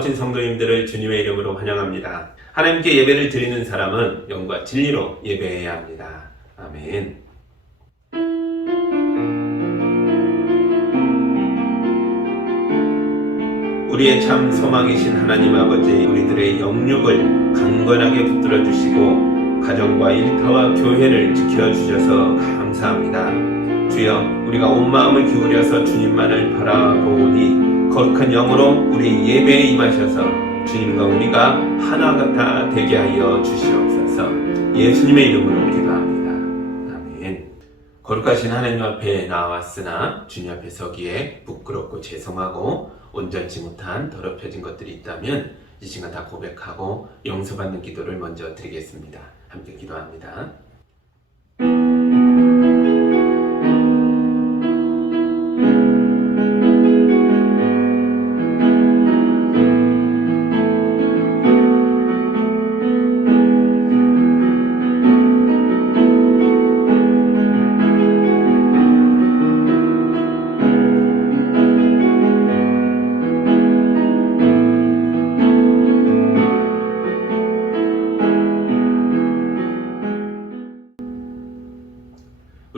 오신 성도님들을 주님의 이름으로 환영합니다. 하나님께 예배를 드리는 사람은 영과 진리로 예배해야 합니다. 아멘. 우리의 참 소망이신 하나님 아버지, 우리들의 영육을 강건하게 붙들어 주시고 가정과 일터와 교회를 지켜주셔서 감사합니다. 주여, 우리가 온 마음을 기울여서 주님만을 바라보니 거룩한 영으로 우리 예배에 임하셔서 주님과 우리가 하나가 되게 하여 주시옵소서. 예수님의 이름으로 기도합니다. 아멘. 거룩하신 하나님 앞에 나왔으나 주님 앞에 서기에 부끄럽고 죄송하고 온전치 못한 더럽혀진 것들이 있다면 이 시간 다 고백하고 용서받는 기도를 먼저 드리겠습니다. 함께 기도합니다.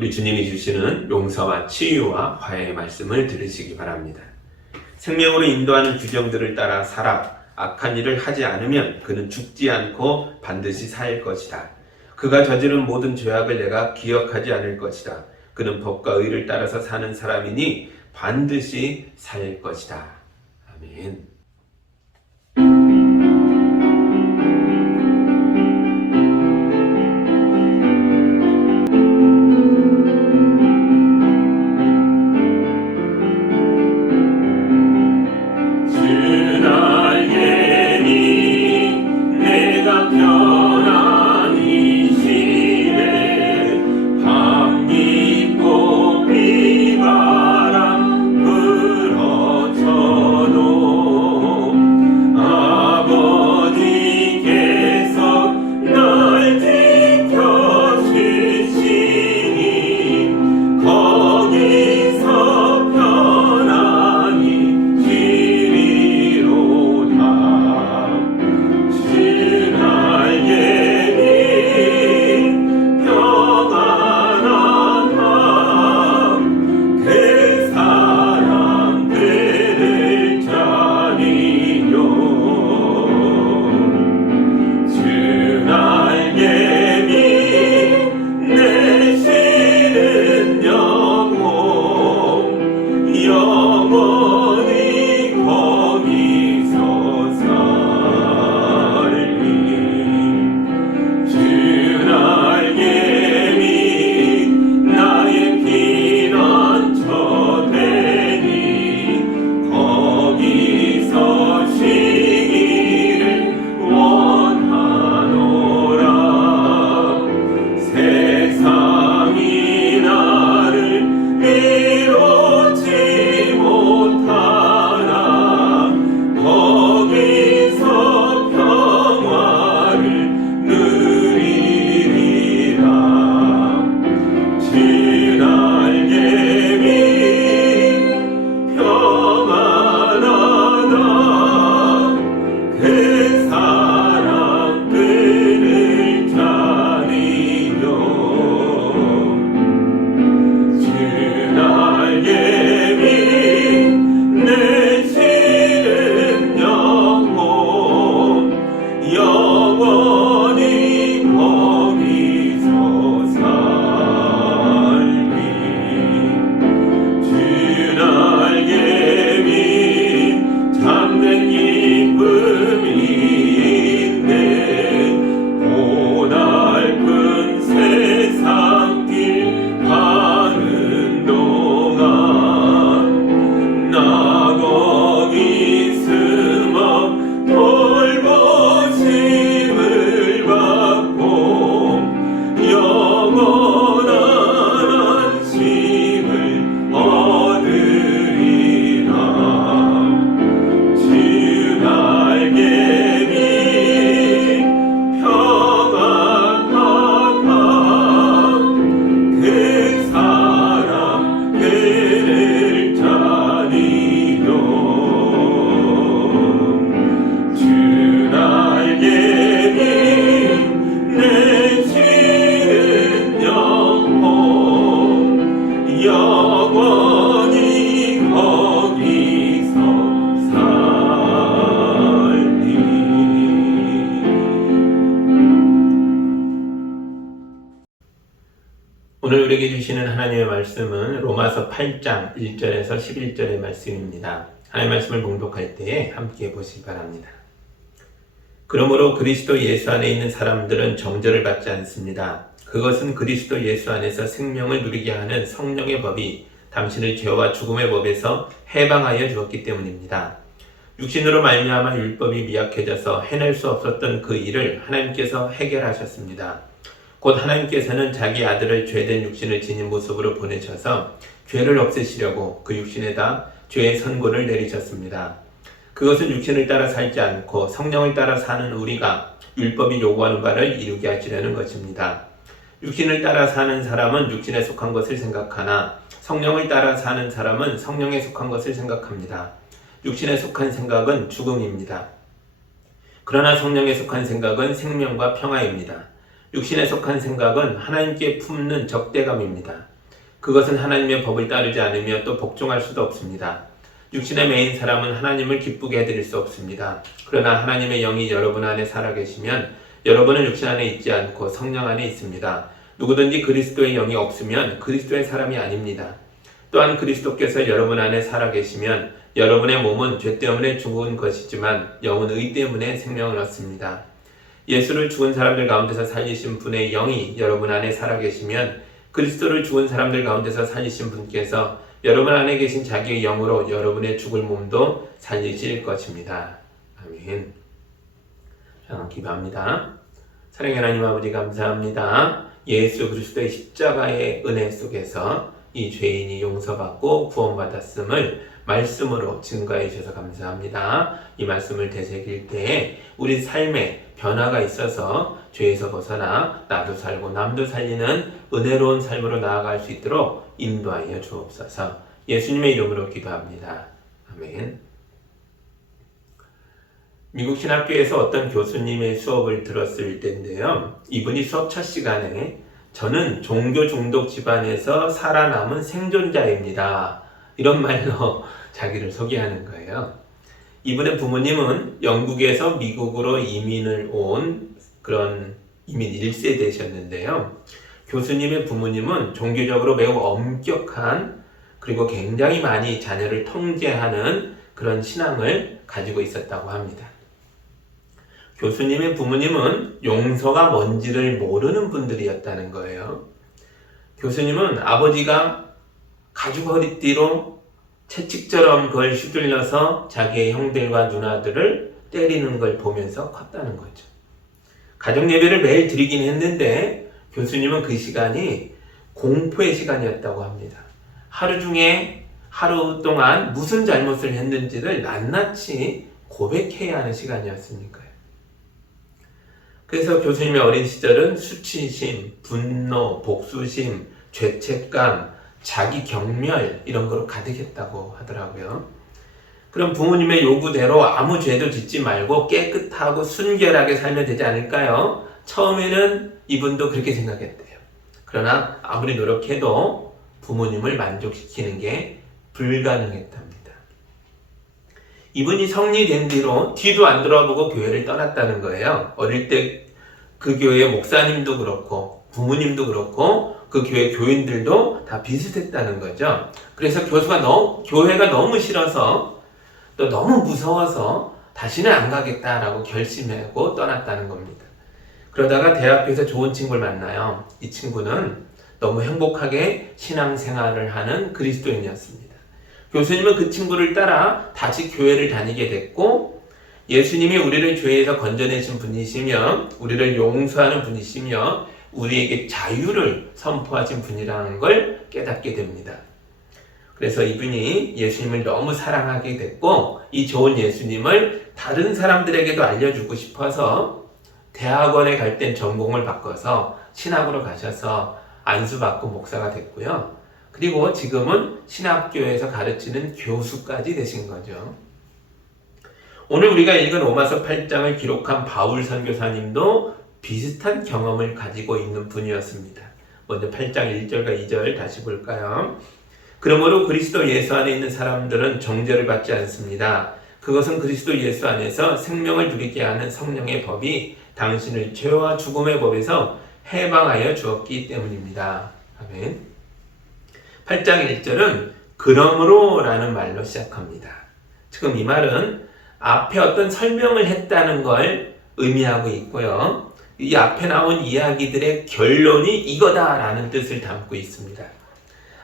우리 주님이 주시는 용서와 치유와 화해의 말씀을 들으시기 바랍니다. 생명으로 인도하는 규정들을 따라 살아 악한 일을 하지 않으면 그는 죽지 않고 반드시 살 것이다. 그가 저지른 모든 죄악을 내가 기억하지 않을 것이다. 그는 법과 의를 따라서 사는 사람이니 반드시 살 것이다. 아멘. 비바람 불어쳐도 오늘 우리에게 주시는 하나님의 말씀은 로마서 8장 1절에서 11절의 말씀입니다. 하나님의 말씀을 봉독할 때에 함께 보시기 바랍니다. 그러므로 그리스도 예수 안에 있는 사람들은 정죄를 받지 않습니다. 그것은 그리스도 예수 안에서 생명을 누리게 하는 성령의 법이 당신을 죄와 죽음의 법에서 해방하여 주었기 때문입니다. 육신으로 말미암아 율법이 미약해져서 해낼 수 없었던 그 일을 하나님께서 해결하셨습니다. 곧 하나님께서는 자기 아들을 죄된 육신을 지닌 모습으로 보내셔서 죄를 없애시려고 그 육신에다 죄의 선고를 내리셨습니다. 그것은 육신을 따라 살지 않고 성령을 따라 사는 우리가 율법이 요구하는 바를 이루게 하시려는 것입니다. 육신을 따라 사는 사람은 육신에 속한 것을 생각하나 성령을 따라 사는 사람은 성령에 속한 것을 생각합니다. 육신에 속한 생각은 죽음입니다. 그러나 성령에 속한 생각은 생명과 평화입니다. 육신에 속한 생각은 하나님께 품는 적대감입니다. 그것은 하나님의 법을 따르지 않으며 또 복종할 수도 없습니다. 육신에 매인 사람은 하나님을 기쁘게 해드릴 수 없습니다. 그러나 하나님의 영이 여러분 안에 살아계시면 여러분은 육신 안에 있지 않고 성령 안에 있습니다. 누구든지 그리스도의 영이 없으면 그리스도의 사람이 아닙니다. 또한 그리스도께서 여러분 안에 살아계시면 여러분의 몸은 죄 때문에 죽은 것이지만 영은 의 때문에 생명을 얻습니다. 예수를 죽은 사람들 가운데서 살리신 분의 영이 여러분 안에 살아계시면 그리스도를 죽은 사람들 가운데서 살리신 분께서 여러분 안에 계신 자기의 영으로 여러분의 죽을 몸도 살리실 것입니다. 아멘. 자, 기도합니다. 사랑의 하나님 아버지 감사합니다. 예수 그리스도의 십자가의 은혜 속에서 이 죄인이 용서받고 구원받았음을 말씀으로 증거해 주셔서 감사합니다. 이 말씀을 되새길 때에 우리 삶에 변화가 있어서 죄에서 벗어나 나도 살고 남도 살리는 은혜로운 삶으로 나아갈 수 있도록 인도하여 주옵소서. 예수님의 이름으로 기도합니다. 아멘. 미국 신학교에서 어떤 교수님의 수업을 들었을 때인데요. 이분이 수업 첫 시간에 저는 종교 중독 집안에서 살아남은 생존자입니다. 이런 말로 자기를 소개하는 거예요. 이분의 부모님은 영국에서 미국으로 이민을 온 그런 이민 1세대셨는데요. 교수님의 부모님은 종교적으로 매우 엄격한 그리고 굉장히 많이 자녀를 통제하는 그런 신앙을 가지고 있었다고 합니다. 교수님의 부모님은 용서가 뭔지를 모르는 분들이었다는 거예요. 교수님은 아버지가 가죽 허리띠로 채찍처럼 그걸 휘둘러서 자기의 형들과 누나들을 때리는 걸 보면서 컸다는 거죠. 가정 예배를 매일 드리긴 했는데 교수님은 그 시간이 공포의 시간이었다고 합니다. 하루 중에 하루 동안 무슨 잘못을 했는지를 낱낱이 고백해야 하는 시간이었으니까요. 그래서 교수님의 어린 시절은 수치심, 분노, 복수심, 죄책감, 자기 경멸 이런 거로 가득했다고 하더라고요. 그럼 부모님의 요구대로 아무 죄도 짓지 말고 깨끗하고 순결하게 살면 되지 않을까요? 처음에는 이분도 그렇게 생각했대요. 그러나 아무리 노력해도 부모님을 만족시키는 게 불가능했답니다. 이분이 성리된 뒤도 안 돌아보고 교회를 떠났다는 거예요. 어릴 때 그 교회 목사님도 그렇고 부모님도 그렇고 그 교회 교인들도 다 비슷했다는 거죠. 그래서 교회가 너무 싫어서 또 너무 무서워서 다시는 안 가겠다라고 결심하고 떠났다는 겁니다. 그러다가 대학교에서 좋은 친구를 만나요. 이 친구는 너무 행복하게 신앙생활을 하는 그리스도인이었습니다. 교수님은 그 친구를 따라 다시 교회를 다니게 됐고 예수님이 우리를 죄에서 건져내신 분이시며 우리를 용서하는 분이시며 우리에게 자유를 선포하신 분이라는 걸 깨닫게 됩니다. 그래서 이분이 예수님을 너무 사랑하게 됐고 이 좋은 예수님을 다른 사람들에게도 알려주고 싶어서 대학원에 갈 땐 전공을 바꿔서 신학으로 가셔서 안수받고 목사가 됐고요. 그리고 지금은 신학교에서 가르치는 교수까지 되신 거죠. 오늘 우리가 읽은 로마서 8장을 기록한 바울 선교사님도 비슷한 경험을 가지고 있는 분이었습니다. 먼저 8장 1절과 2절 다시 볼까요? 그러므로 그리스도 예수 안에 있는 사람들은 정죄를 받지 않습니다. 그것은 그리스도 예수 안에서 생명을 누리게 하는 성령의 법이 당신을 죄와 죽음의 법에서 해방하여 주었기 때문입니다. 아멘. 8장 1절은 그러므로 라는 말로 시작합니다. 지금 이 말은 앞에 어떤 설명을 했다는 걸 의미하고 있고요. 이 앞에 나온 이야기들의 결론이 이거다라는 뜻을 담고 있습니다.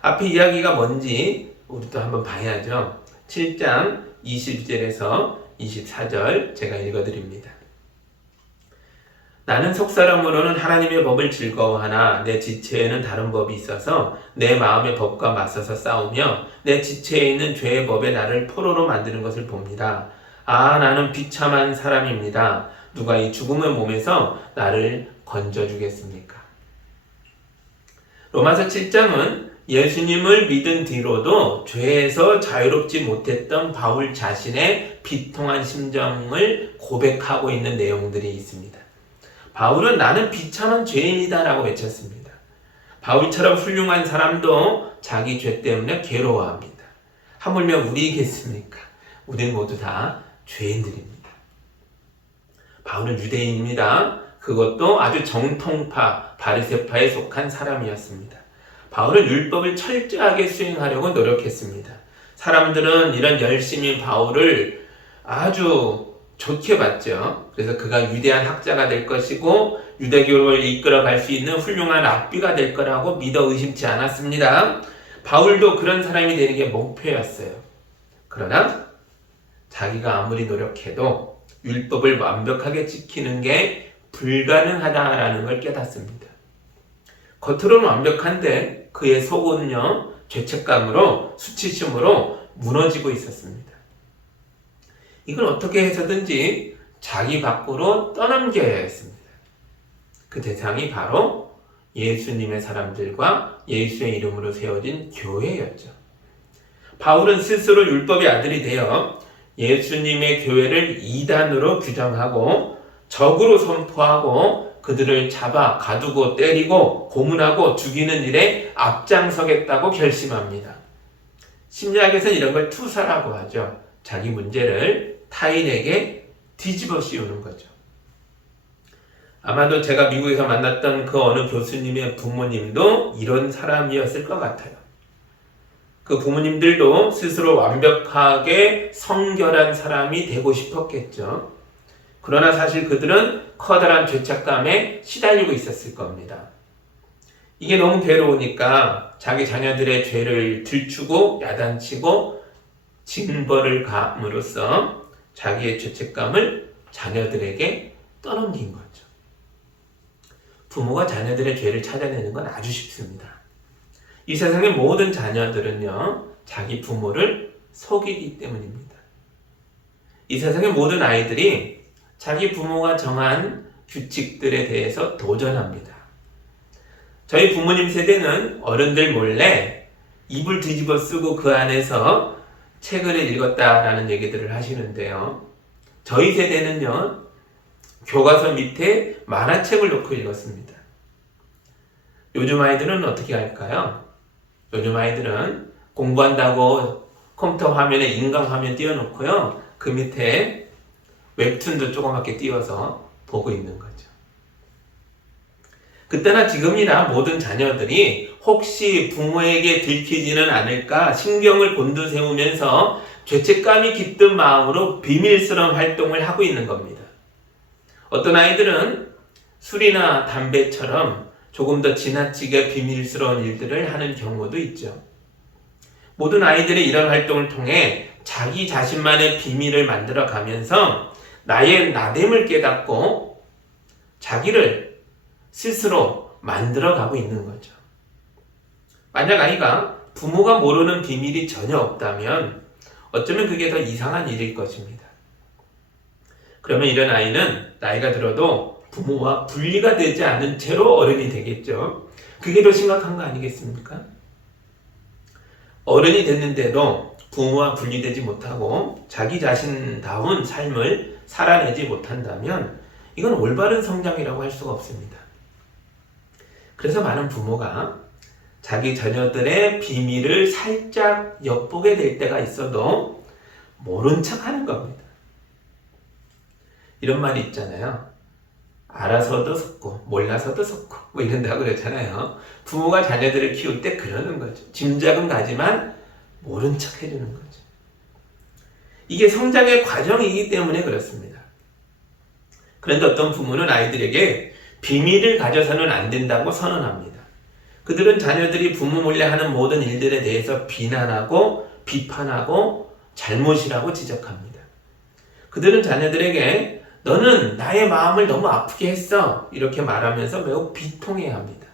앞에 이야기가 뭔지 우리도 한번 봐야죠. 7장 20절에서 24절 제가 읽어드립니다. 나는 속사람으로는 하나님의 법을 즐거워하나 내 지체에는 다른 법이 있어서 내 마음의 법과 맞서서 싸우며 내 지체에 있는 죄의 법에 나를 포로로 만드는 것을 봅니다. 아, 나는 비참한 사람입니다. 누가 이 죽음의 몸에서 나를 건져주겠습니까? 로마서 7장은 예수님을 믿은 뒤로도 죄에서 자유롭지 못했던 바울 자신의 비통한 심정을 고백하고 있는 내용들이 있습니다. 바울은 나는 비참한 죄인이다 라고 외쳤습니다. 바울처럼 훌륭한 사람도 자기 죄 때문에 괴로워합니다. 하물며 우리겠습니까? 우리 모두 다 죄인들입니다. 바울은 유대인입니다. 그것도 아주 정통파, 바리새파에 속한 사람이었습니다. 바울은 율법을 철저하게 수행하려고 노력했습니다. 사람들은 이런 열심인 바울을 아주 좋게 봤죠. 그래서 그가 위대한 학자가 될 것이고 유대교를 이끌어갈 수 있는 훌륭한 랍비가 될 거라고 믿어 의심치 않았습니다. 바울도 그런 사람이 되는 게 목표였어요. 그러나 자기가 아무리 노력해도 율법을 완벽하게 지키는 게 불가능하다라는 걸 깨닫습니다. 겉으로는 완벽한데 그의 속은요, 죄책감으로, 수치심으로 무너지고 있었습니다. 이걸 어떻게 해서든지 자기 밖으로 떠넘겨야 했습니다. 그 대상이 바로 예수님의 사람들과 예수의 이름으로 세워진 교회였죠. 바울은 스스로 율법의 아들이 되어 예수님의 교회를 이단으로 규정하고 적으로 선포하고 그들을 잡아 가두고 때리고 고문하고 죽이는 일에 앞장서겠다고 결심합니다. 심리학에서는 이런 걸 투사라고 하죠. 자기 문제를 타인에게 뒤집어 씌우는 거죠. 아마도 제가 미국에서 만났던 그 어느 교수님의 부모님도 이런 사람이었을 것 같아요. 그 부모님들도 스스로 완벽하게 성결한 사람이 되고 싶었겠죠. 그러나 사실 그들은 커다란 죄책감에 시달리고 있었을 겁니다. 이게 너무 괴로우니까 자기 자녀들의 죄를 들추고 야단치고 징벌을 감으로써 자기의 죄책감을 자녀들에게 떠넘긴 거죠. 부모가 자녀들의 죄를 찾아내는 건 아주 쉽습니다. 이 세상의 모든 자녀들은요, 자기 부모를 속이기 때문입니다. 이 세상의 모든 아이들이 자기 부모가 정한 규칙들에 대해서 도전합니다. 저희 부모님 세대는 어른들 몰래 이불 뒤집어 쓰고 그 안에서 책을 읽었다라는 얘기들을 하시는데요. 저희 세대는요, 교과서 밑에 만화책을 놓고 읽었습니다. 요즘 아이들은 어떻게 할까요? 요즘 아이들은 공부한다고 컴퓨터 화면에 인강 화면 띄워놓고요, 그 밑에 웹툰도 조그맣게 띄워서 보고 있는 거죠. 그때나 지금이나 모든 자녀들이 혹시 부모에게 들키지는 않을까 신경을 곤두세우면서 죄책감이 깃든 마음으로 비밀스러운 활동을 하고 있는 겁니다. 어떤 아이들은 술이나 담배처럼 조금 더 지나치게 비밀스러운 일들을 하는 경우도 있죠. 모든 아이들이 이런 활동을 통해 자기 자신만의 비밀을 만들어 가면서 나의 나됨을 깨닫고 자기를 스스로 만들어 가고 있는 거죠. 만약 아이가 부모가 모르는 비밀이 전혀 없다면 어쩌면 그게 더 이상한 일일 것입니다. 그러면 이런 아이는 나이가 들어도 부모와 분리가 되지 않은 채로 어른이 되겠죠. 그게 더 심각한 거 아니겠습니까? 어른이 됐는데도 부모와 분리되지 못하고 자기 자신다운 삶을 살아내지 못한다면 이건 올바른 성장이라고 할 수가 없습니다. 그래서 많은 부모가 자기 자녀들의 비밀을 살짝 엿보게 될 때가 있어도 모른 척 하는 겁니다. 이런 말이 있잖아요. 알아서도 속고 몰라서도 속고 뭐 이런다고 그러잖아요. 부모가 자녀들을 키울 때 그러는 거죠. 짐작은 가지만 모른 척 해주는 거죠. 이게 성장의 과정이기 때문에 그렇습니다. 그런데 어떤 부모는 아이들에게 비밀을 가져서는 안 된다고 선언합니다. 그들은 자녀들이 부모 몰래 하는 모든 일들에 대해서 비난하고 비판하고 잘못이라고 지적합니다. 그들은 자녀들에게 너는 나의 마음을 너무 아프게 했어 이렇게 말하면서 매우 비통해합니다.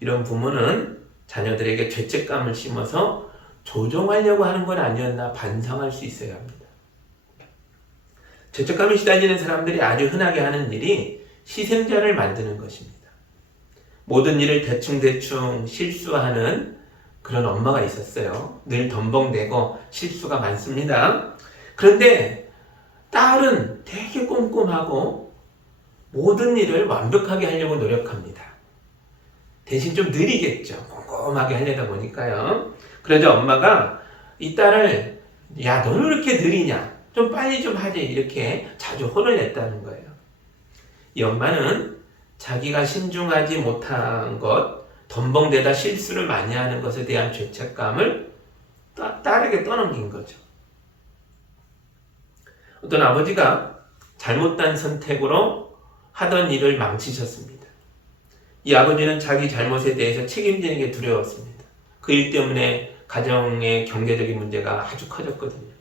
이런 부모는 자녀들에게 죄책감을 심어서 조종하려고 하는 건 아니었나 반성할 수 있어야 합니다. 죄책감에 시달리는 사람들이 아주 흔하게 하는 일이 희생자를 만드는 것입니다. 모든 일을 대충대충 실수하는 그런 엄마가 있었어요. 늘 덤벙대고 실수가 많습니다. 그런데 딸은 되게 꼼꼼하고 모든 일을 완벽하게 하려고 노력합니다. 대신 좀 느리겠죠. 꼼꼼하게 하려다 보니까요. 그러자 엄마가 이 딸을 야 너는 왜 이렇게 느리냐? 좀 빨리 좀 하지 이렇게 자주 혼을 냈다는 거예요. 이 엄마는 자기가 신중하지 못한 것, 덤벙대다 실수를 많이 하는 것에 대한 죄책감을 딸에게 떠넘긴 거죠. 어떤 아버지가 잘못된 선택으로 하던 일을 망치셨습니다. 이 아버지는 자기 잘못에 대해서 책임지는 게 두려웠습니다. 그 일 때문에 가정의 경제적인 문제가 아주 커졌거든요.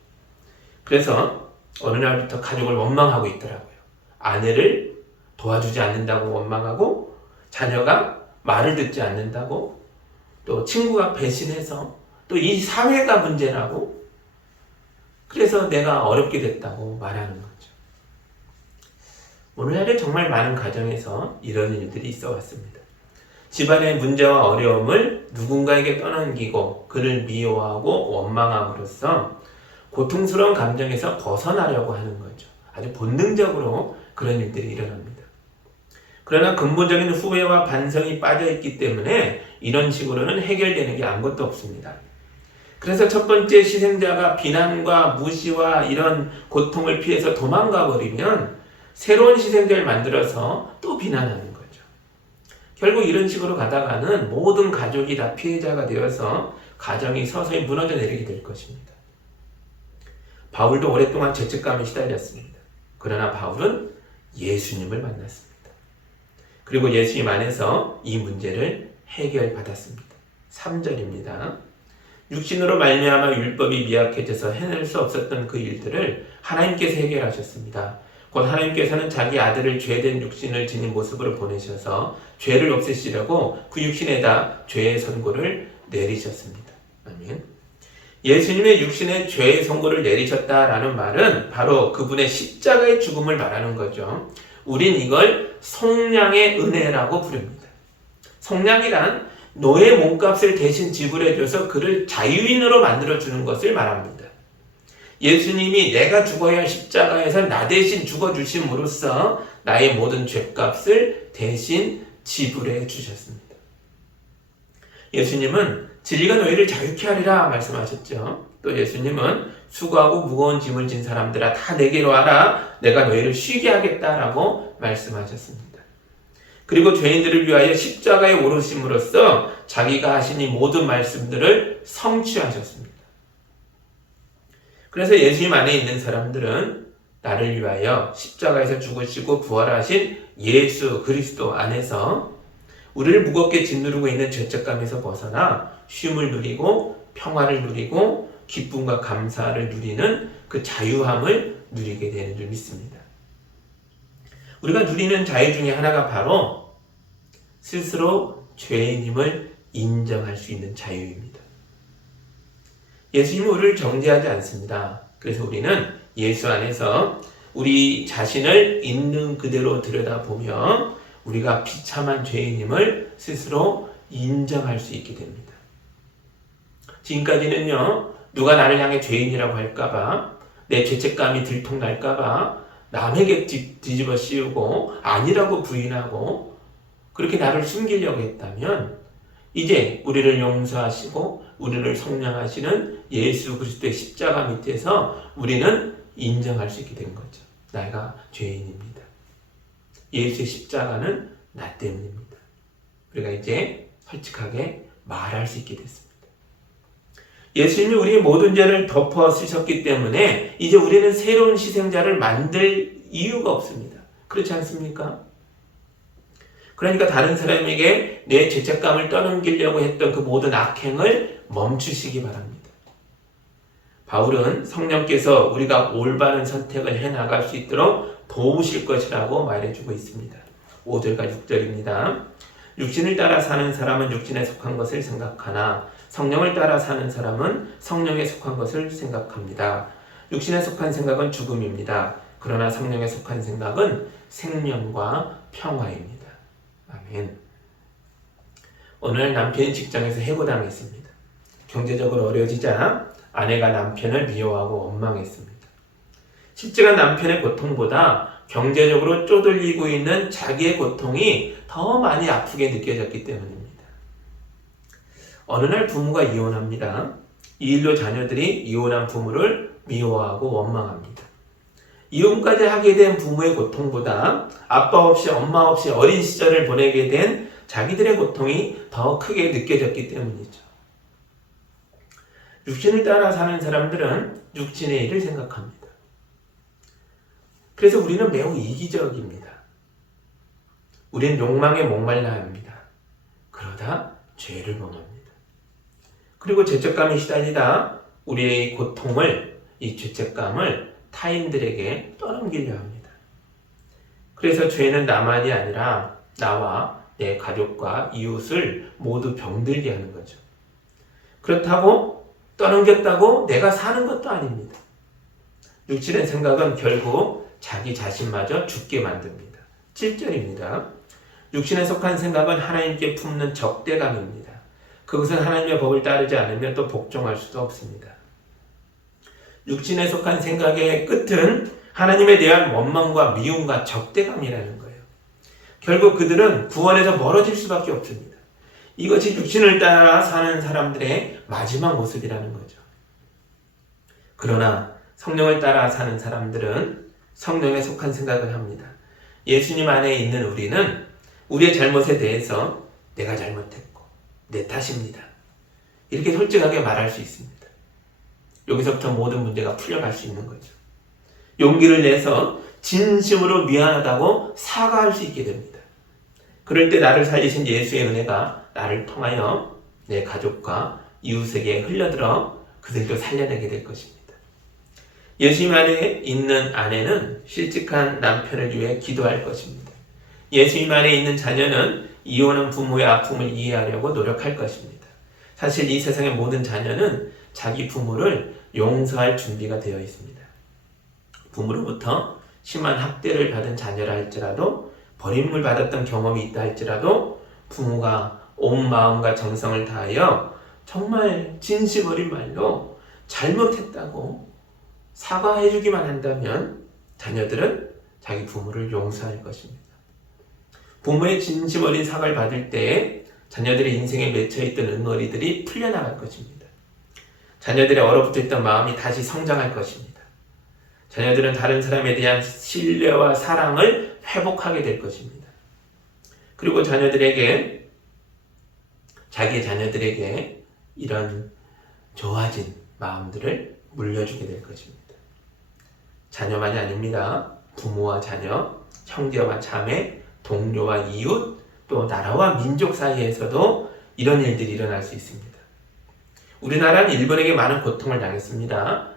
그래서 어느 날부터 가족을 원망하고 있더라고요. 아내를 도와주지 않는다고 원망하고 자녀가 말을 듣지 않는다고 또 친구가 배신해서 또 이 사회가 문제라고 그래서 내가 어렵게 됐다고 말하는 거죠. 오늘날에 정말 많은 가정에서 이런 일들이 있어 왔습니다. 집안의 문제와 어려움을 누군가에게 떠넘기고 그를 미워하고 원망함으로써 고통스러운 감정에서 벗어나려고 하는 거죠. 아주 본능적으로 그런 일들이 일어납니다. 그러나 근본적인 후회와 반성이 빠져있기 때문에 이런 식으로는 해결되는 게 아무것도 없습니다. 그래서 첫 번째 희생자가 비난과 무시와 이런 고통을 피해서 도망가 버리면 새로운 희생자를 만들어서 또 비난하는 거죠. 결국 이런 식으로 가다가는 모든 가족이 다 피해자가 되어서 가정이 서서히 무너져 내리게 될 것입니다. 바울도 오랫동안 죄책감에 시달렸습니다. 그러나 바울은 예수님을 만났습니다. 그리고 예수님 안에서 이 문제를 해결받았습니다. 3절입니다. 육신으로 말미암아 율법이 미약해져서 해낼 수 없었던 그 일들을 하나님께서 해결하셨습니다. 곧 하나님께서는 자기 아들을 죄된 육신을 지닌 모습으로 보내셔서 죄를 없애시려고 그 육신에다 죄의 선고를 내리셨습니다. 아멘. 예수님의 육신에 죄의 선고를 내리셨다라는 말은 바로 그분의 십자가의 죽음을 말하는 거죠. 우린 이걸 속량의 은혜라고 부릅니다. 속량이란 노예 몸값을 대신 지불해줘서 그를 자유인으로 만들어주는 것을 말합니다. 예수님이 내가 죽어야 할 십자가에서 나 대신 죽어주심으로써 나의 모든 죄값을 대신 지불해 주셨습니다. 예수님은 진리가 너희를 자유케 하리라 말씀하셨죠. 또 예수님은 수고하고 무거운 짐을 진 사람들아 다 내게로 와라 내가 너희를 쉬게 하겠다라고 말씀하셨습니다. 그리고 죄인들을 위하여 십자가에 오르심으로써 자기가 하신 이 모든 말씀들을 성취하셨습니다. 그래서 예수님 안에 있는 사람들은 나를 위하여 십자가에서 죽으시고 부활하신 예수 그리스도 안에서 우리를 무겁게 짓누르고 있는 죄책감에서 벗어나 쉼을 누리고 평화를 누리고 기쁨과 감사를 누리는 그 자유함을 누리게 되는 줄 믿습니다. 우리가 누리는 자유 중에 하나가 바로 스스로 죄인임을 인정할 수 있는 자유입니다. 예수님은 우리를 정죄하지 않습니다. 그래서 우리는 예수 안에서 우리 자신을 있는 그대로 들여다보며 우리가 비참한 죄인임을 스스로 인정할 수 있게 됩니다. 지금까지는요, 누가 나를 향해 죄인이라고 할까봐, 내 죄책감이 들통날까봐 남에게 뒤집어 씌우고 아니라고 부인하고 그렇게 나를 숨기려고 했다면 이제 우리를 용서하시고 우리를 속량하시는 예수 그리스도의 십자가 밑에서 우리는 인정할 수 있게 된 거죠. 내가 죄인입니다. 예수의 십자가는 나 때문입니다. 우리가 이제 솔직하게 말할 수 있게 됐습니다. 예수님이 우리의 모든 죄를 덮어 쓰셨기 때문에 이제 우리는 새로운 희생자를 만들 이유가 없습니다. 그렇지 않습니까? 그러니까 다른 사람에게 내 죄책감을 떠넘기려고 했던 그 모든 악행을 멈추시기 바랍니다. 바울은 성령께서 우리가 올바른 선택을 해나갈 수 있도록 도우실 것이라고 말해주고 있습니다. 5절과 6절입니다. 육신을 따라 사는 사람은 육신에 속한 것을 생각하나 성령을 따라 사는 사람은 성령에 속한 것을 생각합니다. 육신에 속한 생각은 죽음입니다. 그러나 성령에 속한 생각은 생명과 평화입니다. 아멘. 오늘 남편이 직장에서 해고당했습니다. 경제적으로 어려워지자 아내가 남편을 미워하고 원망했습니다. 실제가 남편의 고통보다 경제적으로 쪼들리고 있는 자기의 고통이 더 많이 아프게 느껴졌기 때문입니다. 어느 날 부모가 이혼합니다. 이 일로 자녀들이 이혼한 부모를 미워하고 원망합니다. 이혼까지 하게 된 부모의 고통보다 아빠 없이 엄마 없이 어린 시절을 보내게 된 자기들의 고통이 더 크게 느껴졌기 때문이죠. 육신을 따라 사는 사람들은 육신의 일을 생각합니다. 그래서 우리는 매우 이기적입니다. 우리는 욕망에 목말라 합니다. 그러다 죄를 범합니다. 그리고 죄책감에 시달리다 우리의 고통을, 이 죄책감을 타인들에게 떠넘기려 합니다. 그래서 죄는 나만이 아니라 나와 내 가족과 이웃을 모두 병들게 하는 거죠. 그렇다고 떠넘겼다고 내가 사는 것도 아닙니다. 육신의 생각은 결국 자기 자신마저 죽게 만듭니다. 7절입니다. 육신에 속한 생각은 하나님께 품는 적대감입니다. 그것은 하나님의 법을 따르지 않으면 또 복종할 수도 없습니다. 육신에 속한 생각의 끝은 하나님에 대한 원망과 미움과 적대감이라는 거예요. 결국 그들은 구원에서 멀어질 수밖에 없습니다. 이것이 육신을 따라 사는 사람들의 마지막 모습이라는 거죠. 그러나 성령을 따라 사는 사람들은 성령에 속한 생각을 합니다. 예수님 안에 있는 우리는 우리의 잘못에 대해서 내가 잘못했고 내 탓입니다. 이렇게 솔직하게 말할 수 있습니다. 여기서부터 모든 문제가 풀려갈 수 있는 거죠. 용기를 내서 진심으로 미안하다고 사과할 수 있게 됩니다. 그럴 때 나를 살리신 예수의 은혜가 나를 통하여 내 가족과 이웃에게 흘러들어 그들도 살려내게 될 것입니다. 예수님 안에 있는 아내는 실직한 남편을 위해 기도할 것입니다. 예수님 안에 있는 자녀는 이혼한 부모의 아픔을 이해하려고 노력할 것입니다. 사실 이 세상의 모든 자녀는 자기 부모를 용서할 준비가 되어 있습니다. 부모로부터 심한 학대를 받은 자녀라 할지라도 버림을 받았던 경험이 있다 할지라도 부모가 온 마음과 정성을 다하여 정말 진심 어린 말로 잘못했다고 사과해주기만 한다면 자녀들은 자기 부모를 용서할 것입니다. 부모의 진심 어린 사과를 받을 때 자녀들의 인생에 맺혀있던 응어리들이 풀려나갈 것입니다. 자녀들의 얼어붙어있던 마음이 다시 성장할 것입니다. 자녀들은 다른 사람에 대한 신뢰와 사랑을 회복하게 될 것입니다. 그리고 자기 자녀들에게 이런 좋아진 마음들을 물려주게 될 것입니다. 자녀만이 아닙니다. 부모와 자녀, 형제와 자매, 동료와 이웃, 또 나라와 민족 사이에서도 이런 일들이 일어날 수 있습니다. 우리나라는 일본에게 많은 고통을 당했습니다.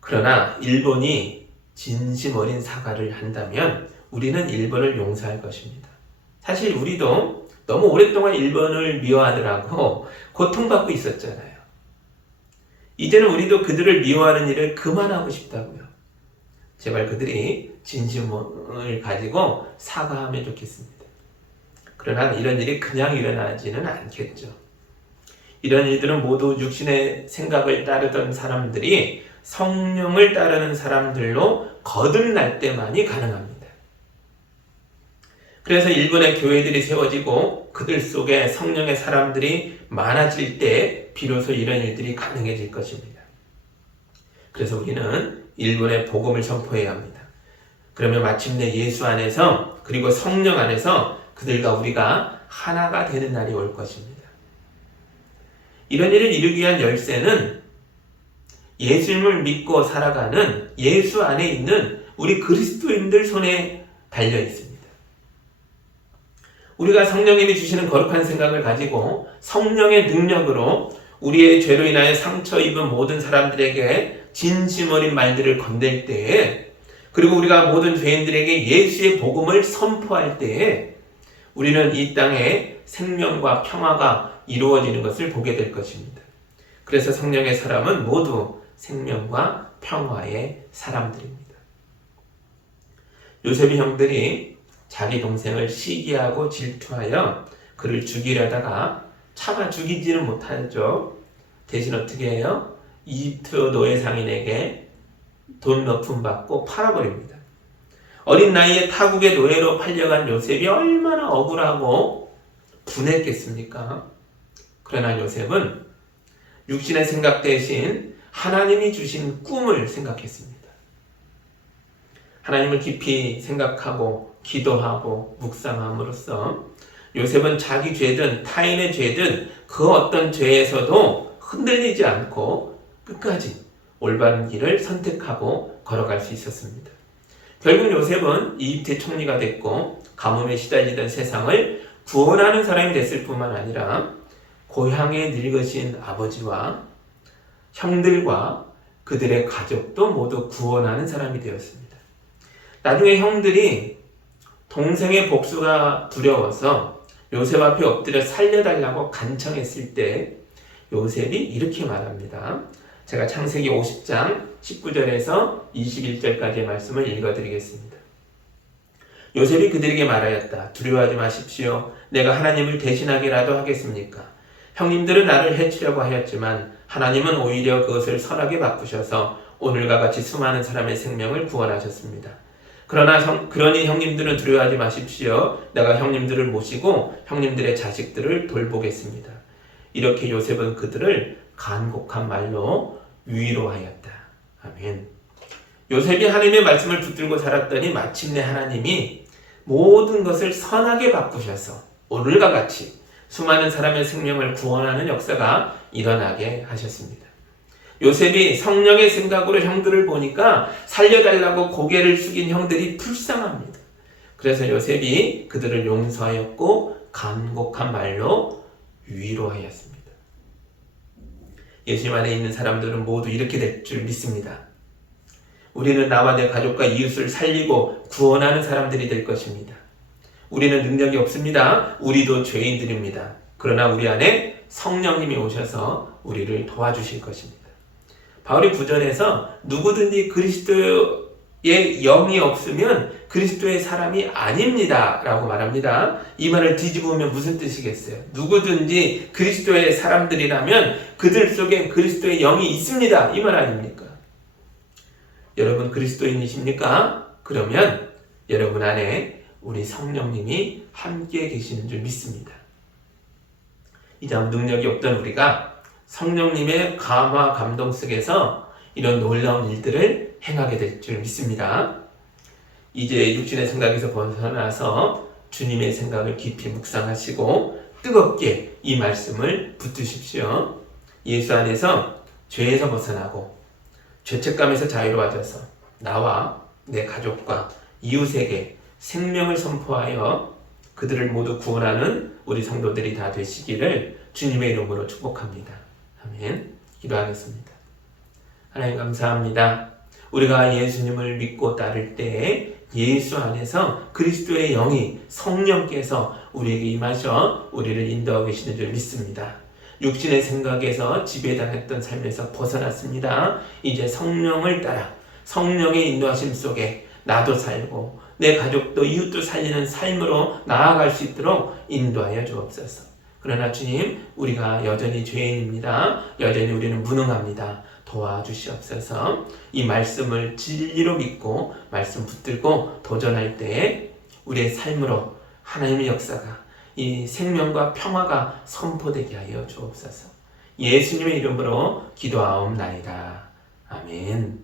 그러나 일본이 진심 어린 사과를 한다면 우리는 일본을 용서할 것입니다. 사실 우리도 너무 오랫동안 일본을 미워하느라고 고통받고 있었잖아요. 이제는 우리도 그들을 미워하는 일을 그만하고 싶다고요. 제발 그들이 진심을 가지고 사과하면 좋겠습니다. 그러나 이런 일이 그냥 일어나지는 않겠죠. 이런 일들은 모두 육신의 생각을 따르던 사람들이 성령을 따르는 사람들로 거듭날 때만이 가능합니다. 그래서 일본의 교회들이 세워지고 그들 속에 성령의 사람들이 많아질 때 비로소 이런 일들이 가능해질 것입니다. 그래서 우리는 일본에 복음을 선포해야 합니다. 그러면 마침내 예수 안에서 그리고 성령 안에서 그들과 우리가 하나가 되는 날이 올 것입니다. 이런 일을 이루기 위한 열쇠는 예수님을 믿고 살아가는 예수 안에 있는 우리 그리스도인들 손에 달려 있습니다. 우리가 성령님이 주시는 거룩한 생각을 가지고 성령의 능력으로 우리의 죄로 인하여 상처 입은 모든 사람들에게 진심 어린 말들을 건넬 때에, 그리고 우리가 모든 죄인들에게 예수의 복음을 선포할 때에 우리는 이 땅에 생명과 평화가 이루어지는 것을 보게 될 것입니다. 그래서 성령의 사람은 모두 생명과 평화의 사람들입니다. 요셉의 형들이 자기 동생을 시기하고 질투하여 그를 죽이려다가 차마 죽이지는 못하죠. 대신 어떻게 해요? 이집트 노예 상인에게 돈 몇 푼 받고 팔아버립니다. 어린 나이에 타국의 노예로 팔려간 요셉이 얼마나 억울하고 분했겠습니까? 그러나 요셉은 육신의 생각 대신 하나님이 주신 꿈을 생각했습니다. 하나님을 깊이 생각하고 기도하고 묵상함으로써 요셉은 자기 죄든 타인의 죄든 그 어떤 죄에서도 흔들리지 않고 끝까지 올바른 길을 선택하고 걸어갈 수 있었습니다. 결국 요셉은 이집트의 총리가 됐고 가뭄에 시달리던 세상을 구원하는 사람이 됐을 뿐만 아니라 고향에 늙으신 아버지와 형들과 그들의 가족도 모두 구원하는 사람이 되었습니다. 나중에 형들이 동생의 복수가 두려워서 요셉 앞에 엎드려 살려달라고 간청했을 때 요셉이 이렇게 말합니다. 제가 창세기 50장 19절에서 21절까지의 말씀을 읽어드리겠습니다. 요셉이 그들에게 말하였다. 두려워하지 마십시오. 내가 하나님을 대신하기라도 하겠습니까? 형님들은 나를 해치려고 하였지만 하나님은 오히려 그것을 선하게 바꾸셔서 오늘과 같이 수많은 사람의 생명을 구원하셨습니다. 그러니 형님들은 두려워하지 마십시오. 내가 형님들을 모시고 형님들의 자식들을 돌보겠습니다. 이렇게 요셉은 그들을 간곡한 말로 위로하였다. 아멘. 요셉이 하나님의 말씀을 붙들고 살았더니 마침내 하나님이 모든 것을 선하게 바꾸셔서 오늘과 같이 수많은 사람의 생명을 구원하는 역사가 일어나게 하셨습니다. 요셉이 성령의 생각으로 형들을 보니까 살려달라고 고개를 숙인 형들이 불쌍합니다. 그래서 요셉이 그들을 용서하였고 간곡한 말로 위로하였습니다. 예수님 안에 있는 사람들은 모두 이렇게 될 줄 믿습니다. 우리는 나와 내 가족과 이웃을 살리고 구원하는 사람들이 될 것입니다. 우리는 능력이 없습니다. 우리도 죄인들입니다. 그러나 우리 안에 성령님이 오셔서 우리를 도와주실 것입니다. 바울이 9절에서 누구든지 그리스도의 영이 없으면 그리스도의 사람이 아닙니다 라고 말합니다. 이 말을 뒤집으면 무슨 뜻이겠어요? 누구든지 그리스도의 사람들이라면 그들 속에 그리스도의 영이 있습니다, 이 말 아닙니까? 여러분 그리스도인이십니까? 그러면 여러분 안에 우리 성령님이 함께 계시는 줄 믿습니다. 이제 능력이 없던 우리가 성령님의 감화 감동 속에서 이런 놀라운 일들을 행하게 될 줄 믿습니다. 이제 육신의 생각에서 벗어나서 주님의 생각을 깊이 묵상하시고 뜨겁게 이 말씀을 붙드십시오. 예수 안에서 죄에서 벗어나고 죄책감에서 자유로워져서 나와 내 가족과 이웃에게 생명을 선포하여 그들을 모두 구원하는 우리 성도들이 다 되시기를 주님의 이름으로 축복합니다. 아멘. 기도하겠습니다. 하나님 감사합니다. 우리가 예수님을 믿고 따를 때 예수 안에서 그리스도의 영이 성령께서 우리에게 임하셔 우리를 인도하고 계시는 줄 믿습니다. 육신의 생각에서 지배당했던 삶에서 벗어났습니다. 이제 성령을 따라 성령의 인도하심 속에 나도 살고 내 가족도 이웃도 살리는 삶으로 나아갈 수 있도록 인도하여 주옵소서. 그러나 주님, 우리가 여전히 죄인입니다. 여전히 우리는 무능합니다. 도와주시옵소서. 이 말씀을 진리로 믿고 말씀 붙들고 도전할 때에 우리의 삶으로 하나님의 역사가 이 생명과 평화가 선포되게 하여 주옵소서. 예수님의 이름으로 기도하옵나이다. 아멘.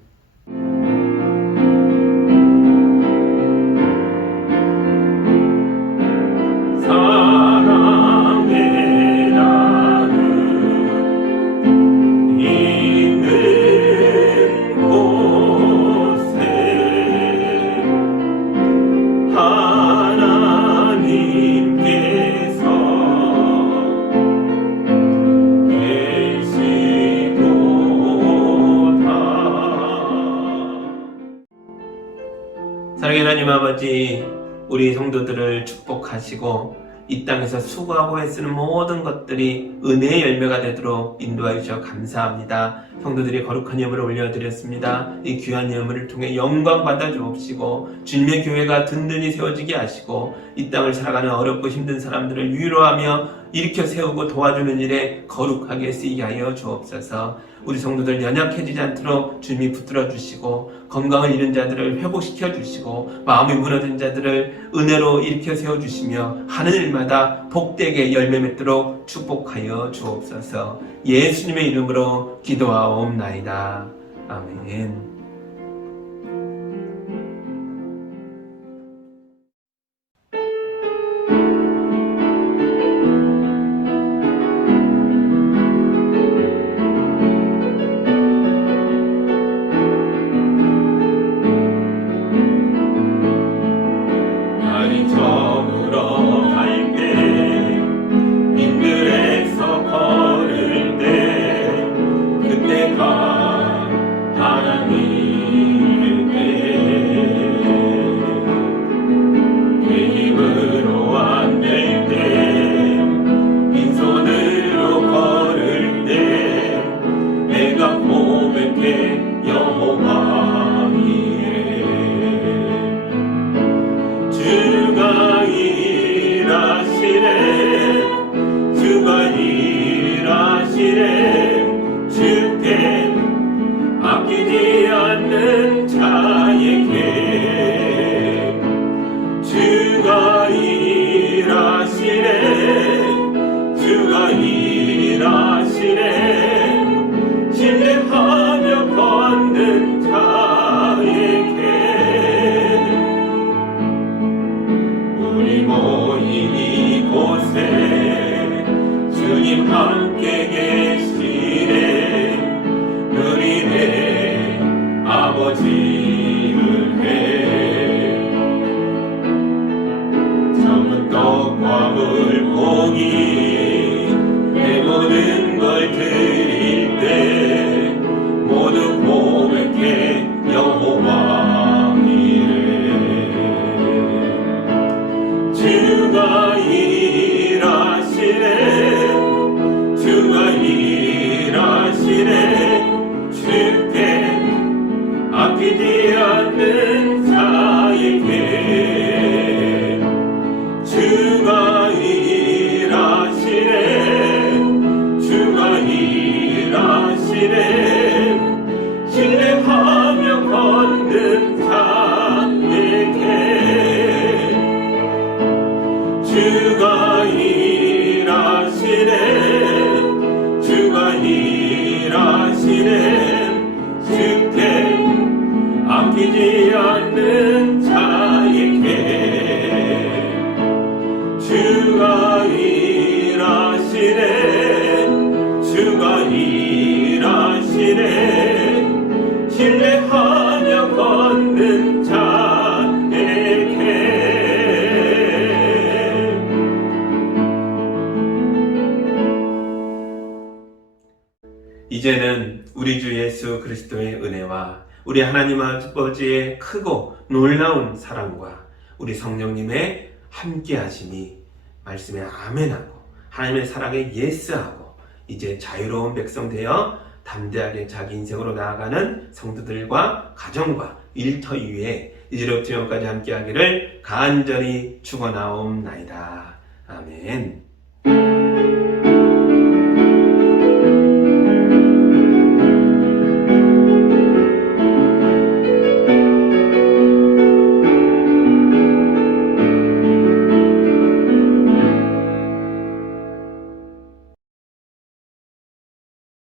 아버지, 우리 성도들을 축복하시고 이 땅에서 수고하고 애쓰는 모든 것들이 은혜의 열매가 되도록 인도하여 주셔서 감사합니다. 성도들이 거룩한 예물을 올려드렸습니다. 이 귀한 예물을 통해 영광 받아 주옵시고 주님의 교회가 든든히 세워지게 하시고 이 땅을 살아가는 어렵고 힘든 사람들을 위로하며 일으켜 세우고 도와주는 일에 거룩하게 쓰이게 하여 주옵소서. 우리 성도들 연약해지지 않도록 주님이 붙들어 주시고 건강을 잃은 자들을 회복시켜 주시고 마음이 무너진 자들을 은혜로 일으켜 세워 주시며 하는 일마다 복되게 열매 맺도록 축복하여 주옵소서. 예수님의 이름으로 기도하옵나이다. 아멘. 함께 계시네. 누리네 아버지 은혜. 전문 떡과 물고기 내 모든 걸 드릴 때 모두 고백해 여호와 이래. 주가 일하시네. 주가 일하시네. 주께 아끼지 않는 자에게 주가 일하시네. 주가 일하시네. 신뢰하며 걷는 자에게 주가 일하시네. 주가 일하시네. 주께 아끼지 않는 자에게 주가 일하시네. 주가 일하시네. 신뢰하며 걷는 자에게. 이제는 우리 주 예수 그리스도의 은혜와 우리 하나님 아버지의 크고 놀라운 사랑과 우리 성령님의 함께하심이 말씀에 아멘하고 하나님의 사랑에 예스하고 이제 자유로운 백성 되어 담대하게 자기 인생으로 나아가는 성도들과 가정과 일터 위에 이제로부터 영까지 함께하기를 간절히 축원하옵나이다. 아멘.